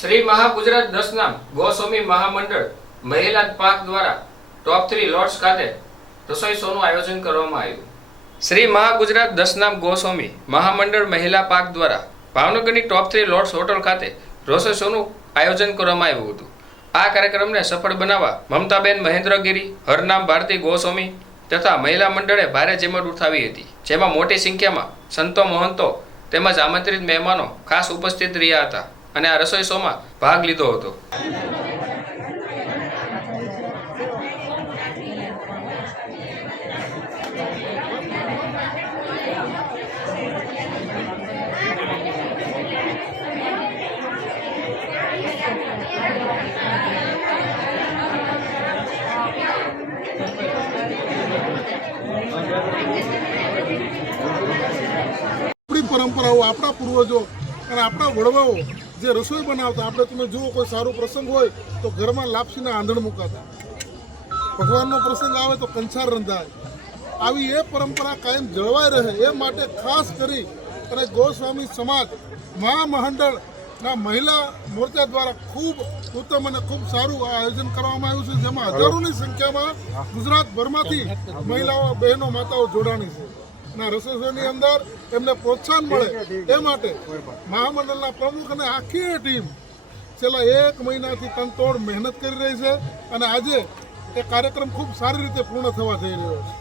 શ્રી મહાગુજરાત 10 નામ ગોસ્વામી મહામંડળ મહિલા પાક દ્વારા ટોપ 3 લોટ્સ ખાતે રસોઈ શોનું આયોજન કરવામાં આવ્યું। શ્રી મહાગુજરાત 10 નામ ગોસ્વામી મહામંડળ મહિલા પાક દ્વારા ભાવનગરની ટોપ 3 લોટ્સ હોટલ ખાતે રસોઈ શોનું આયોજન કરવામાં આવ્યું હતું। આ કાર્યક્રમને સફળ બનાવવા મમતાબેન મહેન્દ્રગીરી, હરનામ ભારતી ગોસ્વામી તથા મહિલા મંડળે ભારે જહેમત ઉઠાવી હતી, જેમાં મોટી સંખ્યામાં સંતો મહંતો તેમજ આમંત્રિત મહેમાનો ખાસ ઉપસ્થિત રહ્યા હતા અને આ રસોઈ શોમાં ભાગ લીધો હતો। પરંપરાઓ આપણા પૂર્વજો અને આપણા વડવાઓ જે રસોઈ બનાવતા, આપણે તમે જુઓ કોઈ સારો પ્રસંગ હોય તો ઘરમાં લાપસીના આંધણ મુકાતા, ભગવાનનો પ્રસંગ આવે તો કંસાર રંધાય। આવી એ પરંપરા કાયમ જળવાઈ રહે એ માટે ખાસ કરી અને ગોસ્વામી સમાજ મહામંડળના મહિલા મોરચા દ્વારા ખૂબ ઉત્તમ અને ખૂબ સારું આયોજન કરવામાં આવ્યું છે, જેમાં હજારોની સંખ્યામાં ગુજરાતભરમાંથી મહિલાઓ, બહેનો, માતાઓ જોડાણી છે અને રસોઈની અંદર એમને પ્રોત્સાહન મળે એ માટે મહામંડળના પ્રમુખ અને આખી ટીમ છેલ્લા 1 મહિનાથી તનતોડ મહેનત કરી રહી છે અને આજે એ કાર્યક્રમ ખૂબ સારી રીતે પૂર્ણ થવા જઈ રહ્યો છે।